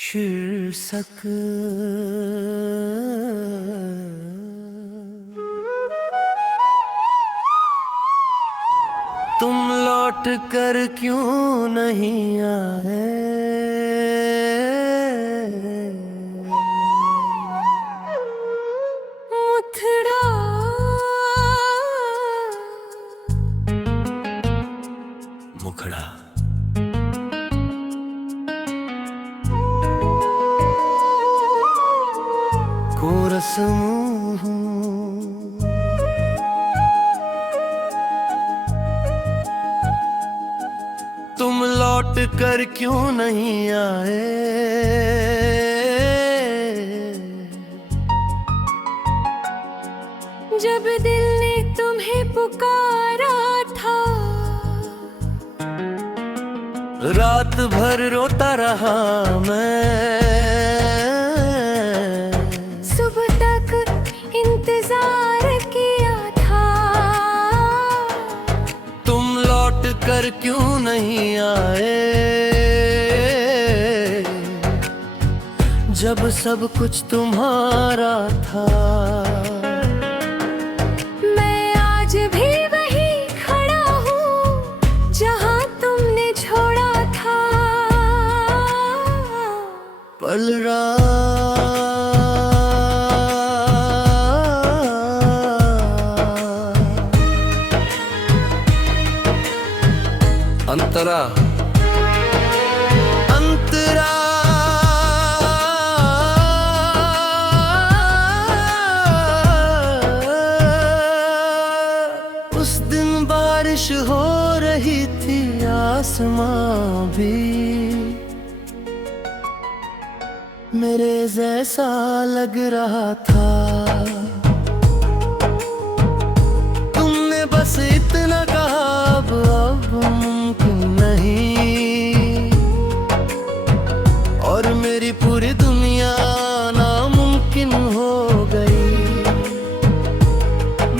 शीर्षक तुम लौट कर क्यों नहीं आए। मुथड़ा मुखड़ा कोरस मुँह तुम लौट कर क्यों नहीं आए। जब दिल ने तुम्हें पुकारा था, रात भर रोता रहा मैं। सुबह तक इंतजार किया था। तुम लौट कर क्यों नहीं आए। जब सब कुछ तुम्हारा था। मैं आज भी वहीं खड़ा हूँ जहाँ तुमने छोड़ा था। पल अंतरा अंतरा उस दिन बारिश हो रही थी, आसमां भी मेरे जैसा लग रहा था। तुमने बस इतना कहा, अब मुमकिन नहीं। और मेरी पूरी दुनिया नामुमकिन हो गई।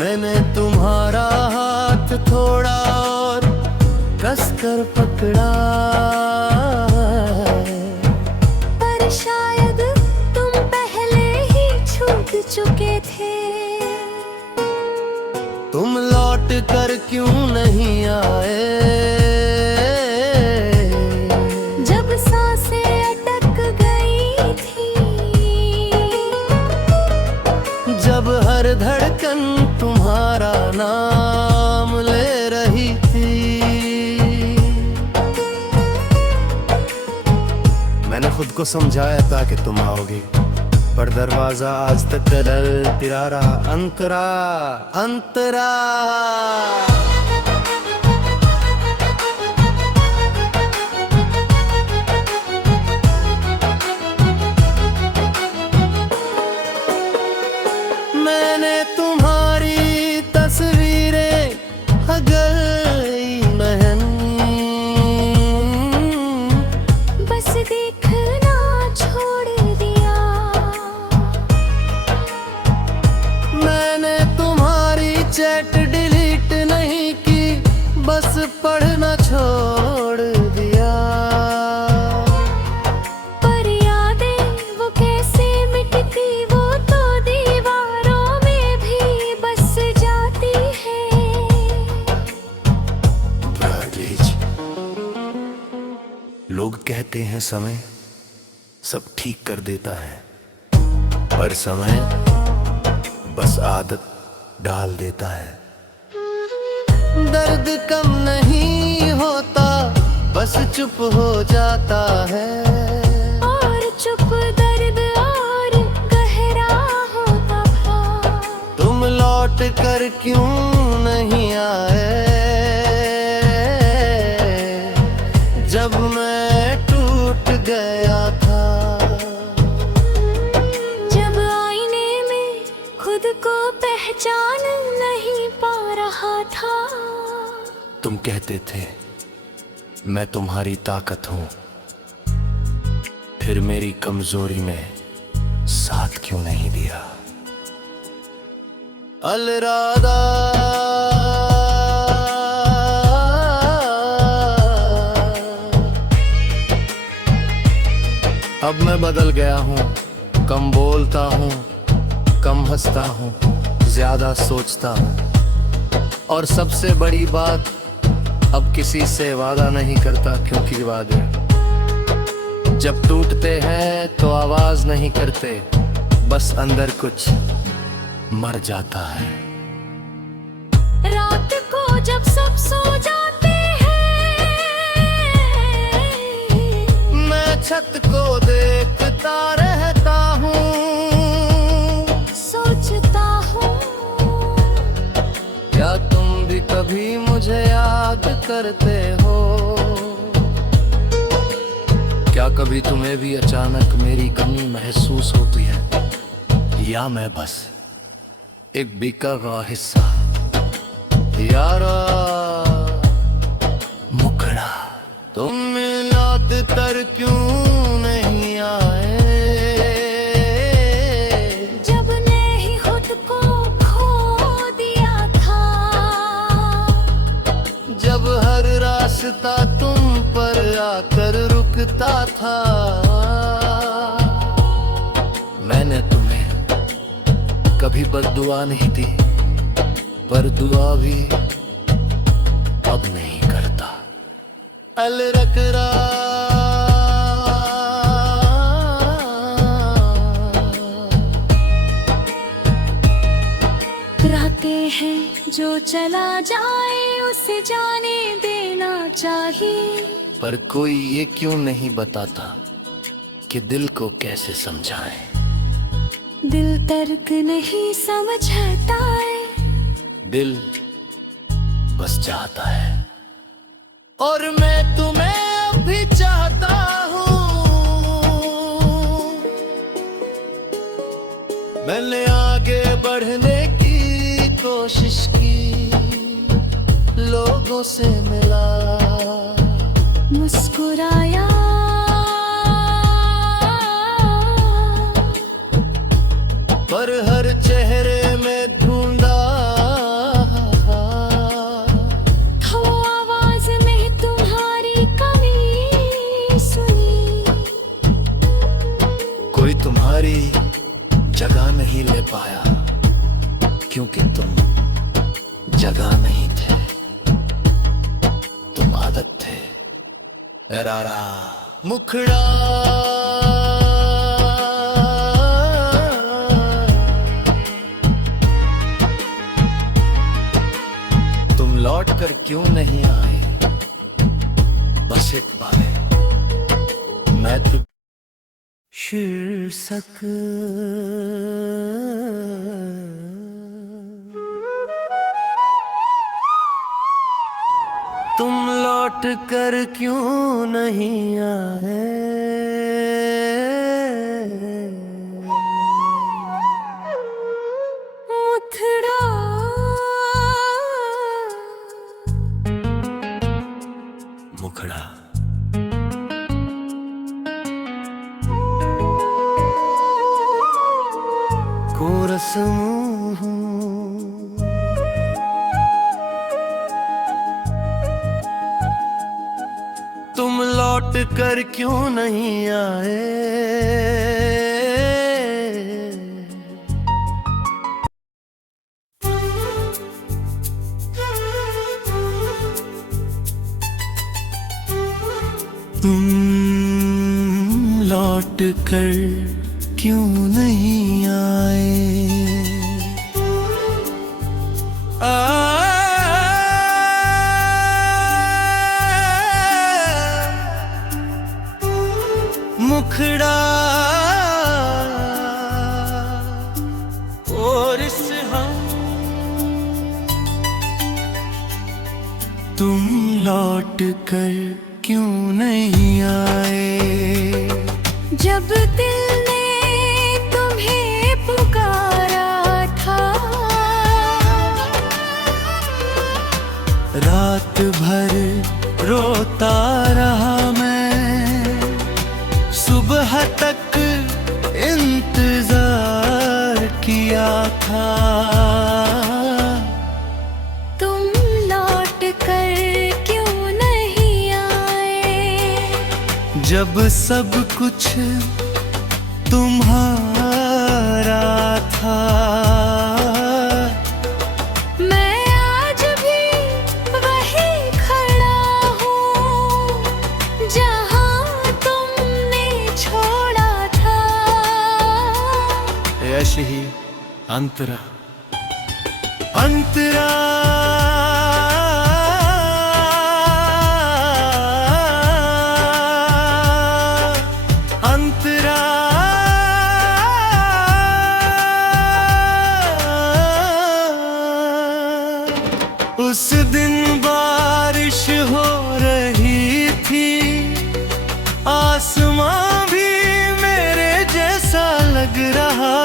मैंने तुम्हारा हाथ थोड़ा और कसकर पकड़ा। पर शायद तुम पहले ही छूट चुके थे। तुम लौट कर क्यों नहीं आए। जब सांसें अटक गई थी, जब हर धड़कन तुम्हारा नाम ले रही थी। मैंने खुद को समझाया था कि तुम आओगी, पर दरवाजा आज तक तिरा रहा। अंतरा अंतरा मैंने तुम्हारी तस्वीरें अगर महन बस देखना छोड़ दिया। मैंने तुम्हारी चैट डिलीट नहीं की, बस पढ़ना छोड़ दिया। पर यादें वो कैसे मिटती, वो तो दीवारों में भी बस जाती है। लोग कहते हैं समय सब ठीक कर देता है, पर समय बस आदत डाल देता है। दर्द कम नहीं होता, बस चुप हो जाता है। और चुप दर्द और गहरा होता था। तुम लौट कर क्यों नहीं आए। जब मैं टूट गया था। जब आईने में खुद को पहचान नहीं पा रहा था। तुम कहते थे मैं तुम्हारी ताकत हूं, फिर मेरी कमजोरी में साथ क्यों नहीं दिया। अलरादा अब मैं बदल गया हूँ, कम बोलता हूँ, कम हंसता हूँ, ज्यादा सोचता हूँ। और सबसे बड़ी बात, अब किसी से वादा नहीं करता, क्योंकि वादे जब टूटते हैं तो आवाज नहीं करते, बस अंदर कुछ मर जाता है। रात को जब सब सो जाते हैं, मैं छत को देखता रहता हूँ, सोचता हूँ क्या तुम भी कभी मुझे याद करते हो? क्या कभी तुम्हें भी अचानक मेरी कमी महसूस होती है, या मैं बस एक बिका हुआ हिस्सा? यारा मुखड़ा, तुम मिलाद तर क्यों नहीं आए? जब नहीं खुद को खो दिया था, जब हर रास्ता तुम पर आकर रुकता था। मैंने तुम्हें कभी बद्दुआ नहीं दी, पर दुआ भी अब नहीं करता। अल रकरा रातें हैं जो चला जाए उसे जाने देना चाहिए। पर कोई ये क्यों नहीं बताता कि दिल को कैसे समझाए? दिल तर्क नहीं समझता है, दिल बस चाहता है, और मैं तुम्हें अभी चाहता हूँ। मैंने आगे बढ़ने की कोशिश की, लोगों से मिला, मुस्कुराया, पर हर चेहरे में ढूंढा, तो आवाज में तुम्हारी कमी सुनी। कोई तुम्हारी जगह नहीं ले पाया, क्योंकि तुम जगह नहीं थे, तुम आदत थे। रारा मुखड़ा, तुम लौट कर क्यों नहीं आए? बस एक बार मैं तो शीर्षक तुम लौट कर क्यों नहीं आए? मुखड़ा, मुखड़ा, कोरस मुँह, तुम लौट कर क्यों नहीं आए? तुम लौट कर क्यों नहीं आए? मुखड़ा और इस हम, तुम लौट कर क्यों नहीं आए? जब दिल ने तुम्हें पुकारा था, रात भर रोता रहा मैं, सुबह तक इंतजार किया था। तुम लौट कर क्यों नहीं आए? जब सब कुछ तुम्हारा था, मैं आज भी वही खड़ा हूँ जहाँ तुमने छोड़ा था। यश ही अंतरा अंतरा अंतरा उस दिन बारिश हो रही थी, आसमां भी मेरे जैसा लग रहा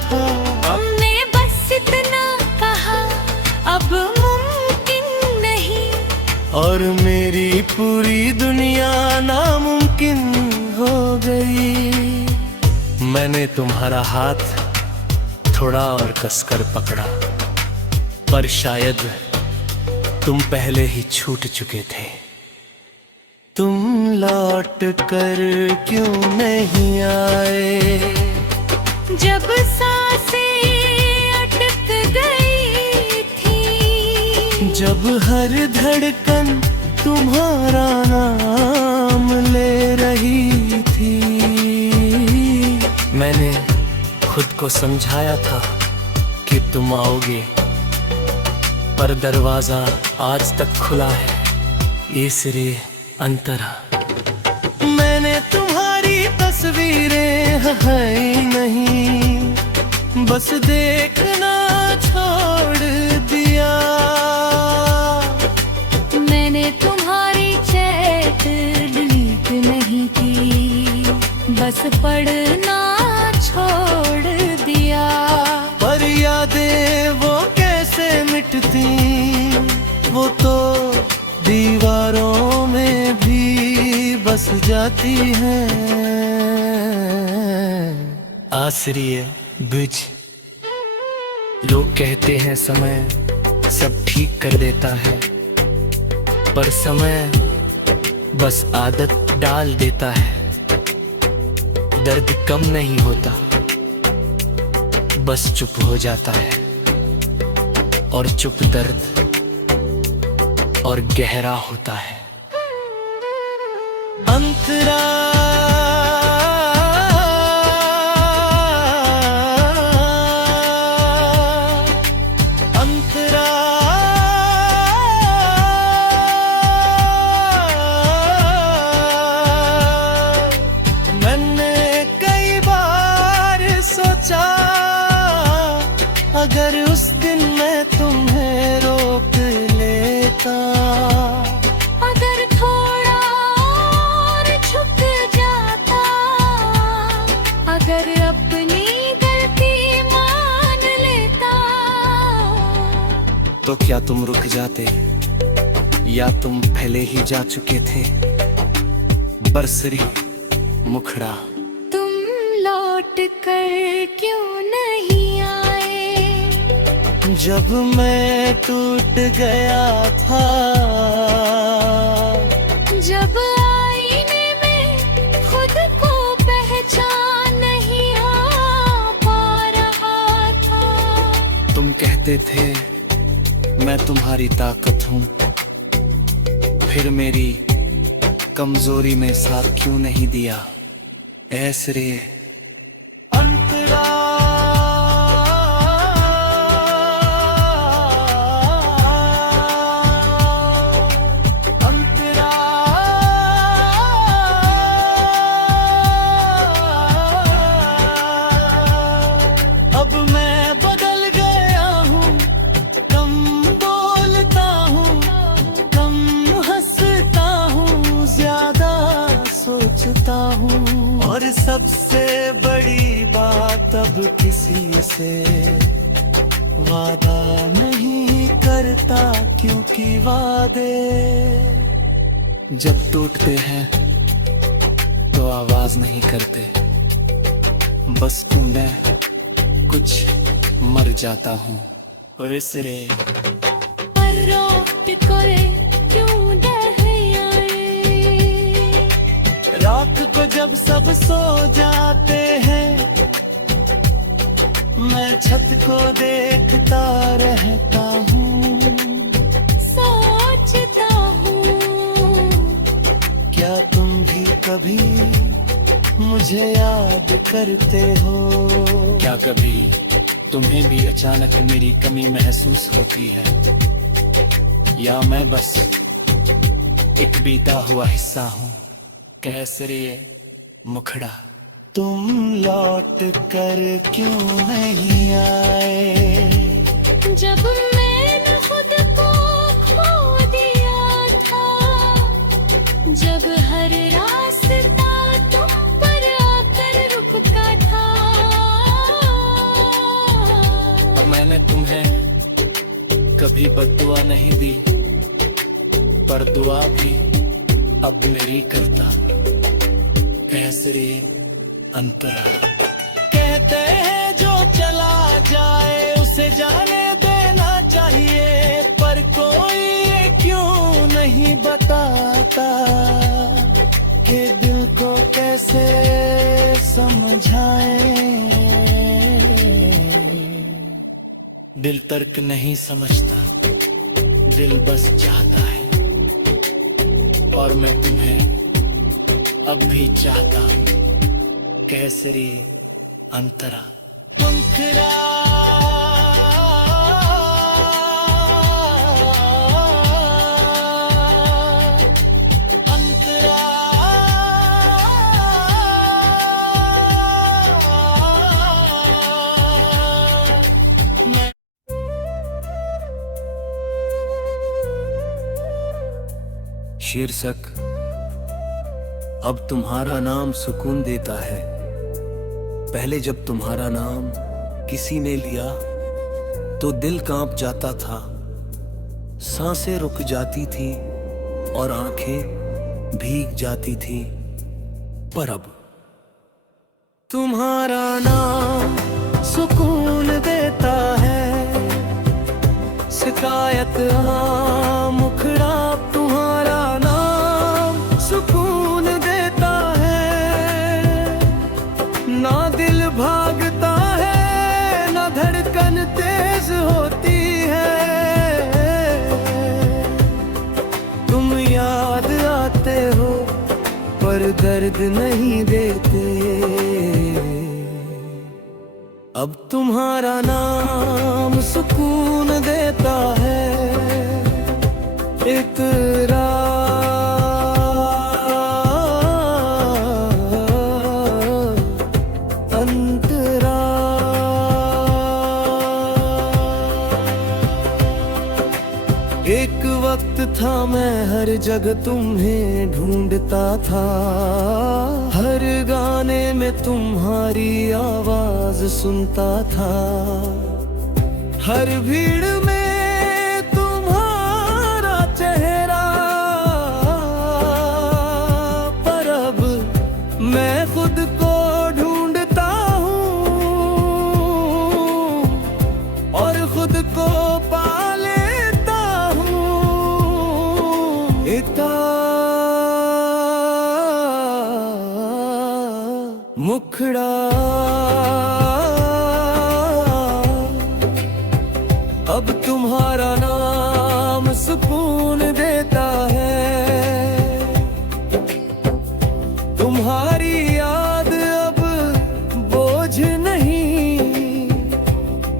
था। हमने बस इतना कहा अब मुमकिन नहीं, और मेरी पूरी दुनिया नामुमकिन हो गई। मैंने तुम्हारा हाथ थोड़ा और कसकर पकड़ा, पर शायद तुम पहले ही छूट चुके थे। तुम लौट कर क्यों नहीं आए? जब सांसें अटक गई थी, जब हर धड़कन तुम्हारा नाम ले रही थी। मैंने खुद को समझाया था कि तुम आओगे, पर दरवाजा आज तक खुला है, इसलिए अंतरा। मैंने तुम्हारी तस्वीरें है नहीं, बस देखना छोड़ दिया। मैंने तुम्हारी चैट डिलीट नहीं की, बस पढ़ना छोड़ दिया। पर यादें वो कैसे मिटती, वो तो दीवारों में भी बस जाती हैं। आश्रिय बुझ। लोग कहते हैं समय सब ठीक कर देता है, पर समय बस आदत डाल देता है। दर्द कम नहीं होता, बस चुप हो जाता है, और चुप दर्द और गहरा होता है। अंतरा अंतरा मैंने कई बार सोचा, अगर उस दिन मैं तुम्हें रोक लेता, अगर थोड़ा और झुक जाता, अगर अपनी गलती मान लेता, तो क्या तुम रुक जाते, या तुम पहले ही जा चुके थे? बरसरी मुखड़ा। तुम लौट कर क्यों नहीं आए? जब मैं टूट गया था, जब आईने में खुद को पहचान नहीं आ पा रहा था। तुम कहते थे मैं तुम्हारी ताकत हूँ, फिर मेरी कमजोरी में साथ क्यों नहीं दिया? ऐसरे अंतरा अंतरा अब मैं बदल गया हूँ, कम बोलता हूँ, कम हंसता हूँ, ज्यादा सोचता हूँ। और सबसे बड़ी बात, अब किसी से वादा नहीं करता, क्योंकि वादे जब टूटते हैं तो आवाज नहीं करते, बस मैं कुछ मर जाता हूँ। और इसलिए रोट करे क्यों नहीं आए? रात को जब सब सो जाते हैं, मैं छत को देखता रहता हूँ। सोचता हूँ क्या तुम भी कभी मुझे याद करते हो? क्या कभी तुम्हें भी अचानक मेरी कमी महसूस होती है, या मैं बस एक बीता हुआ हिस्सा हूँ? केसरी मुखड़ा। तुम लौट कर क्यों नहीं आए? जब मैंने खुद को खो दिया था, जब हर रास्ता तुम पर आकर रुकता था। और मैंने तुम्हें कभी बद्दुआ नहीं दी, पर दुआ भी अब मेरी करता। केसरी अंतरा। कहते हैं जो चला जाए उसे जाने देना चाहिए, पर कोई ये क्यों नहीं बताता कि दिल को कैसे समझाए। दिल तर्क नहीं समझता, दिल बस चाहता है, और मैं तुम्हें अब भी चाहता हूँ। केसरी अंतरा। मुखड़ा। अंतरा। शीर्षक, अब तुम्हारा नाम सुकून देता है। पहले जब तुम्हारा नाम किसी ने लिया तो दिल कांप जाता था, सांसें रुक जाती थी और आंखें भीग जाती थी। पर अब तुम्हारा नाम सुकून देता है। शिकायत मुखड़ा, तुम्हारा नाम सुकून देता है। ना दिल भागता है, ना धड़कन तेज होती है। तुम याद आते हो पर दर्द नहीं देते। अब तुम्हारा नाम सुकून देता है। इकरार। एक वक्त था मैं हर जगह तुम्हें ढूंढता था, हर गाने में तुम्हारी आवाज सुनता था, हर भीड़ में तुम्हारा चेहरा। पर अब मैं खुद को ढूंढता हूँ और खुद को पा मुखड़ा। अब तुम्हारा नाम सुकून देता है। तुम्हारी याद अब बोझ नहीं,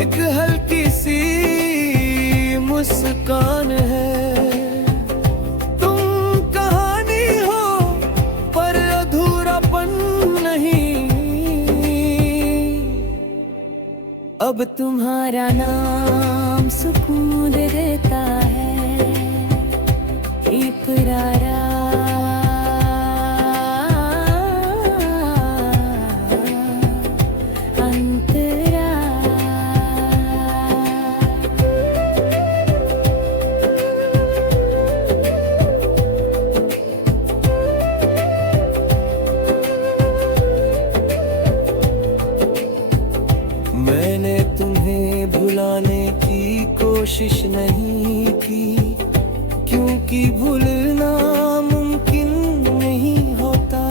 एक हल्की सी मुस्कान है। अब तुम्हारा नाम सुकून देता है। इकरार। अंतरा। मैंने तुम्हें भुलाने की कोशिश नहीं की, क्योंकि भूलना मुमकिन नहीं होता।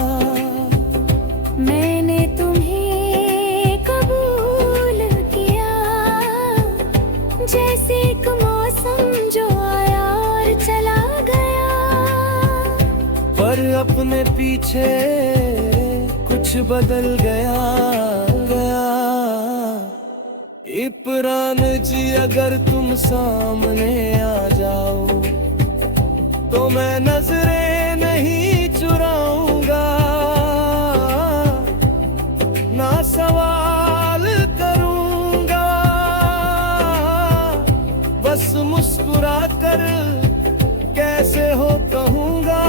अपने पीछे कुछ बदल गया गया। इमरान जी अगर तुम सामने आ जाओ तो मैं नजरें नहीं चुराऊंगा, ना सवाल करूंगा, बस मुस्कुरा कर कैसे हो कहूंगा।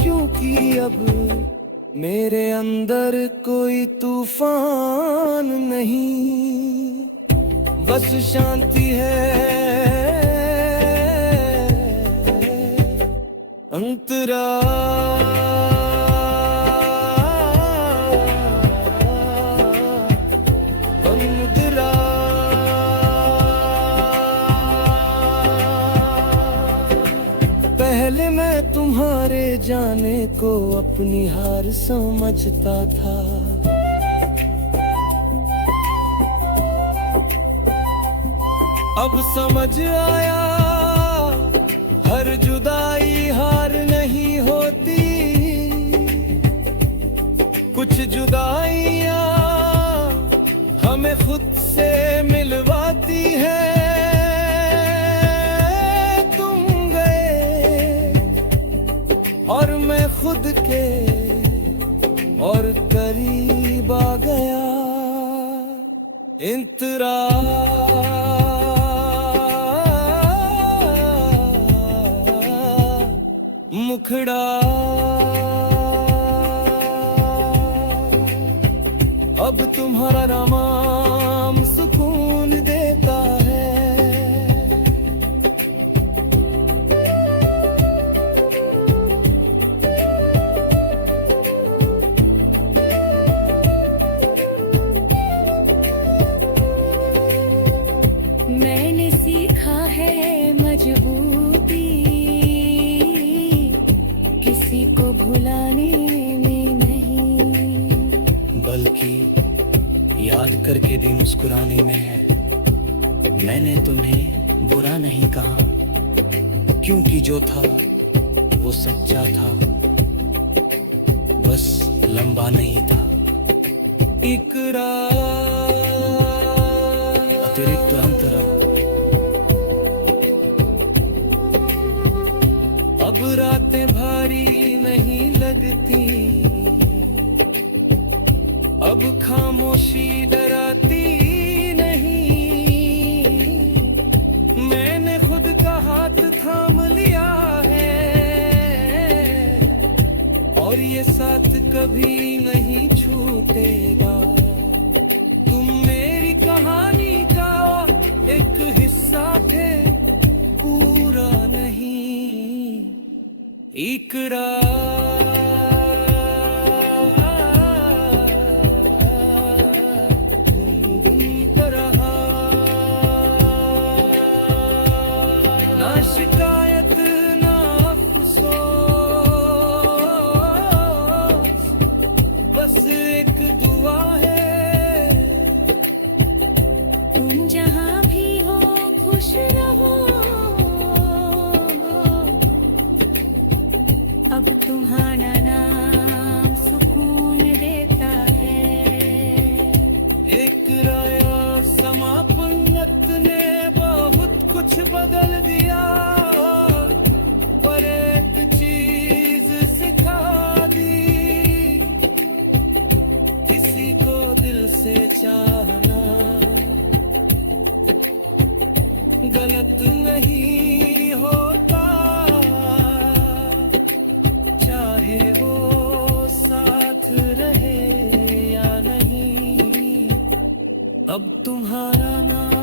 क्योंकि अब मेरे अंदर कोई तूफान नहीं, बस शांति है अंतरा। पहले मैं तुम्हारे जाने को अपनी हार समझता था, अब समझ आया हर जुदाई हार नहीं होती। कुछ जुदाइयां हमें खुद से मिलवाती है। और मैं खुद के और करीब आ गया। इंतरा मुखड़ा अब तुम्हारा नाम सुकून देता है। मैंने सीखा है मजबूती किसी को भुलाने में नहीं, बल्कि याद करके भी मुस्कुराने में है। मैंने तुम्हें बुरा नहीं कहा, क्योंकि जो था वो सच्चा था, बस लंबा नहीं था। इकरार अतिरिक्त अंतरा अब रातें भारी नहीं लगती, अब खामोशी डराती नहीं। मैंने खुद का हाथ थाम लिया है और ये साथ कभी नहीं छूटेगा। तुम मेरी कहानी का एक हिस्सा थे, पूरा नहीं। इकरार गुनगुनता रहा, ना शिकायत ना अफसोस, बस एक दुआ है। तुम जहाँ भी हो खुश रहो, अब तुम्हारा नाम सुकून देता है। एक राया समापन्नत ने बहुत कुछ बदल दिया, पर एक चीज सिखा दी, किसी को दिल से चाहना गलत नहीं होता, चाहे वो साथ रहे या नहीं। अब तुम्हारा नाम